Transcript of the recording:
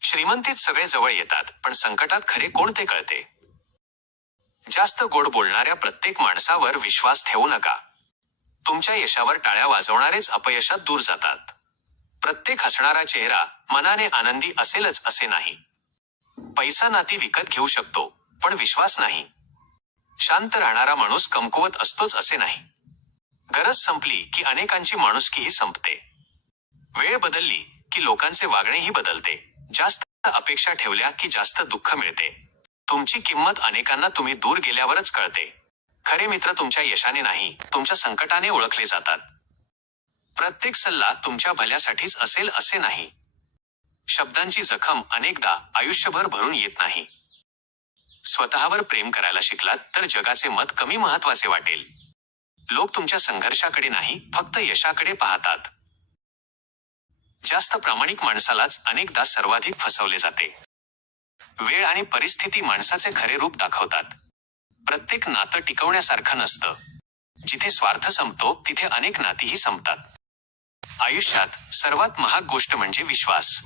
श्रीमंतीत सगळे जवळ येतात, पण संकटात खरे कोण ते कळते. जास्त गोड बोलणाऱ्या प्रत्येक माणसावर विश्वास ठेवू नका. तुमच्या यशावर टाळ्या वाजवणारेच अपयशात दूर जातात. प्रत्येक हसणारा चेहरा मनाने आनंदी असेलच असे नाही. पैसा नाती विकत घेऊ शकतो, पण विश्वास नाही. शांत राहणारा माणूस कमकुवत असतोच असे नाही. गरज संपली की अनेकांची माणुसकीही संपते. वेळ बदलली की लोकांचे वागणेही बदलते. जास्त अपेक्षा ठेवल्या की जास्त दुःख मिळते. तुमची किंमत अनेकांना तुम्ही दूर गेल्यावरच कळते. खरे मित्र तुमच्या यशाने नाही, तुमच्या संकटाने ओळखले जातात. प्रत्येक सल्ला तुमच्या भल्यासाठीच असेल असे नाही. शब्दांची जखम अनेकदा आयुष्यभर भरून येत नाही. स्वतःवर प्रेम करायला शिकलात तर जगाचे मत कमी महत्वाचे वाटेल. लोक तुमच्या संघर्षाकडे नाही, फक्त यशाकडे पाहतात. जास्त प्रामाणिक माणसालाच अनेकदा सर्वाधिक फसवले जाते. वेळ आणि परिस्थिती माणसाचे खरे रूप दाखवतात. प्रत्येक नातं टिकवण्यासारखं नसतं. जिथे स्वार्थ संपतो तिथे अनेक नातीही संपतात. आयुष्यात सर्वात महाग गोष्ट म्हणजे विश्वास.